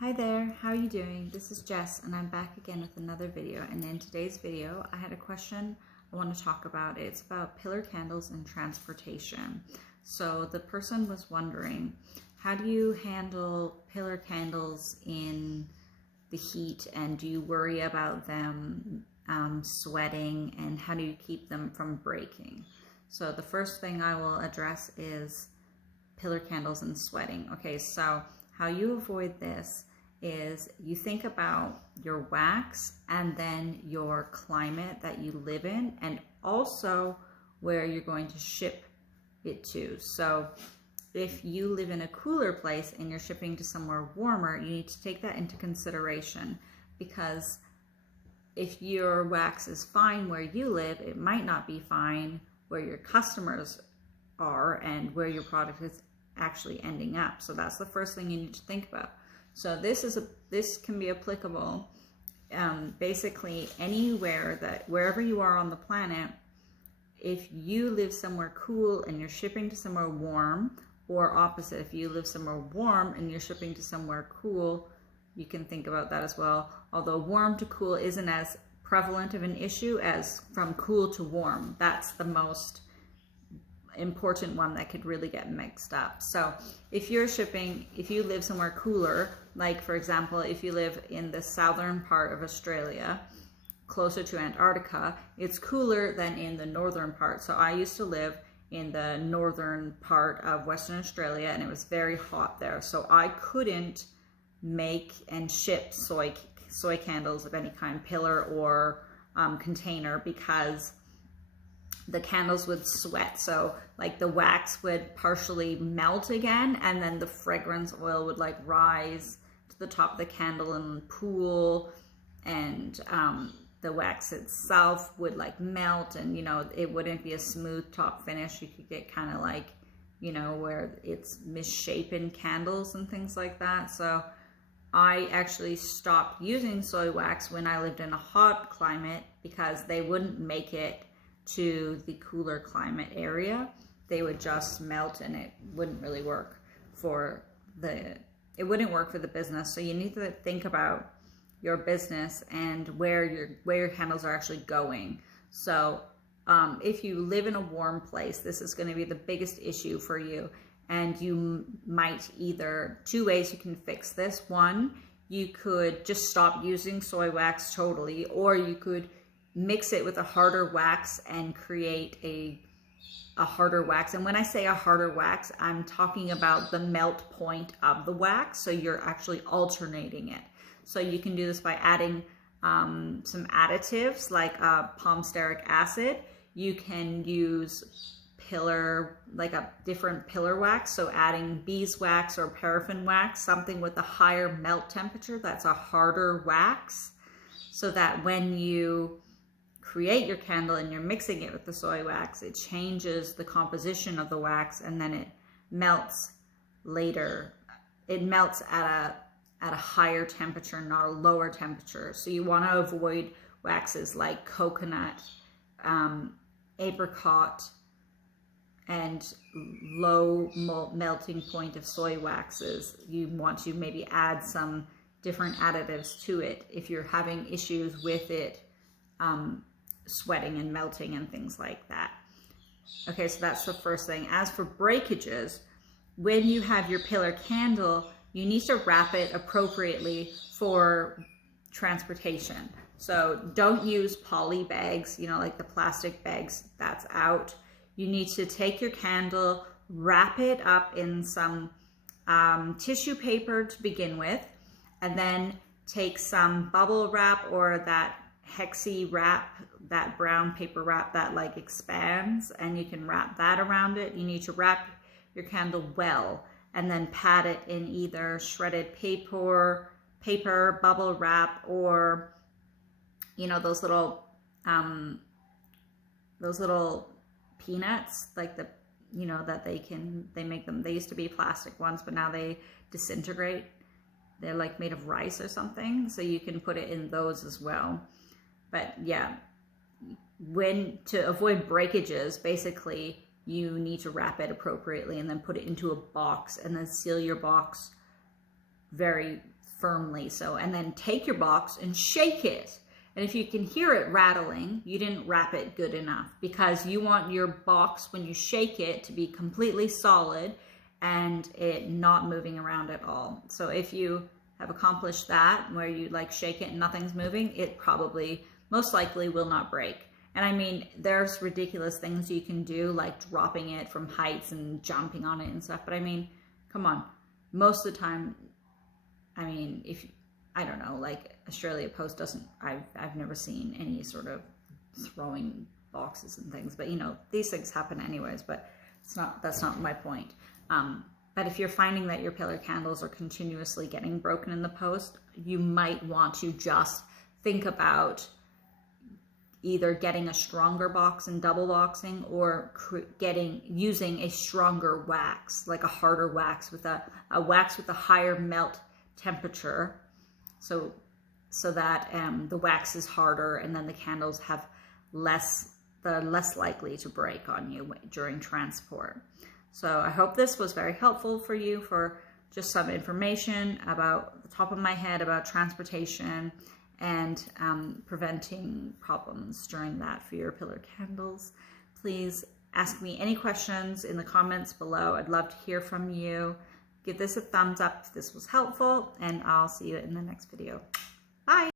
Hi there, how are you doing? This is Jess and I'm back again with another video, and in today's video I had a question I want to talk about. It's about pillar candles and transportation. So the person was wondering, how do you handle pillar candles in the heat, and do you worry about them sweating, and how do you keep them from breaking? So the first thing I will address is pillar candles and sweating. Okay, so how you avoid this is you think about your wax and then your climate that you live in, and also where you're going to ship it to. So if you live in a cooler place and you're shipping to somewhere warmer, you need to take that into consideration, because if your wax is fine where you live, it might not be fine where your customers are and where your product is actually ending up. So that's the first thing you need to think about. So this can be applicable basically anywhere, wherever you are on the planet. If you live somewhere cool and you're shipping to somewhere warm, or opposite, if you live somewhere warm and you're shipping to somewhere cool, you can think about that as well. Although warm to cool isn't as prevalent of an issue as from cool to warm. That's the most important one that could really get mixed up. So if you live somewhere cooler, like for example, if you live in the southern part of Australia, closer to Antarctica, it's cooler than in the northern part. So I used to live in the northern part of Western Australia, and it was very hot there. So I couldn't make and ship soy candles of any kind, pillar or container, because the candles would sweat. So like the wax would partially melt again, and then the fragrance oil would like rise to the top of the candle and pool, and the wax itself would like melt, and it wouldn't be a smooth top finish. You could get kind of like, where it's misshapen candles and things like that. So I actually stopped using soy wax when I lived in a hot climate, because they wouldn't make it to the cooler climate area. They would just melt, and it wouldn't really work for the business. So you need to think about your business and where your candles are actually going. So if you live in a warm place, this is going to be the biggest issue for you. And you might two ways you can fix this. One, you could just stop using soy wax totally, or you could mix it with a harder wax and create a harder wax. And when I say a harder wax, I'm talking about the melt point of the wax. So you're actually alternating it. So you can do this by adding some additives like palmsteric acid. You can use a different pillar wax. So adding beeswax or paraffin wax, something with a higher melt temperature, that's a harder wax, so that when you create your candle and you're mixing it with the soy wax, it changes the composition of the wax, and then it melts later. It melts at a higher temperature, not a lower temperature. So you want to avoid waxes like coconut, apricot, and low melting point of soy waxes. You want to maybe add some different additives to it if you're having issues with it sweating and melting and things like that. Okay, so that's the first thing. As for breakages, when you have your pillar candle, you need to wrap it appropriately for transportation. So don't use poly bags, like the plastic bags, that's out. You need to take your candle, wrap it up in some tissue paper to begin with, and then take some bubble wrap or that hexi wrap, that brown paper wrap that like expands, and you can wrap that around it. You need to wrap your candle well, and then pad it in either shredded paper, bubble wrap, or those little peanuts, like that they make them. They used to be plastic ones, but now they disintegrate. They're like made of rice or something, so you can put it in those as well. But yeah, to avoid breakages, basically you need to wrap it appropriately and then put it into a box, and then seal your box very firmly. So, and then take your box and shake it. And if you can hear it rattling, you didn't wrap it good enough, because you want your box, when you shake it, to be completely solid and it not moving around at all. So if you have accomplished that, where you like shake it and nothing's moving, it probably, most likely, will not break. And I mean, there's ridiculous things you can do, like dropping it from heights and jumping on it and stuff. But I mean, come on, most of the time, I mean, if, I don't know, like Australia Post doesn't, I've never seen any sort of throwing boxes and things, but you know, these things happen anyways, but that's not my point. But if you're finding that your pillar candles are continuously getting broken in the post, you might want to just think about either getting a stronger box and double boxing, or using a stronger wax, like a harder wax with a wax with a higher melt temperature, so that the wax is harder, and then the candles have they're less likely to break on you during transport. So I hope this was very helpful for you, for just some information about the top of my head about transportation and preventing problems during that for your pillar candles. Please ask me any questions in the comments below. I'd love to hear from you. Give this a thumbs up if this was helpful, and I'll see you in the next video. Bye.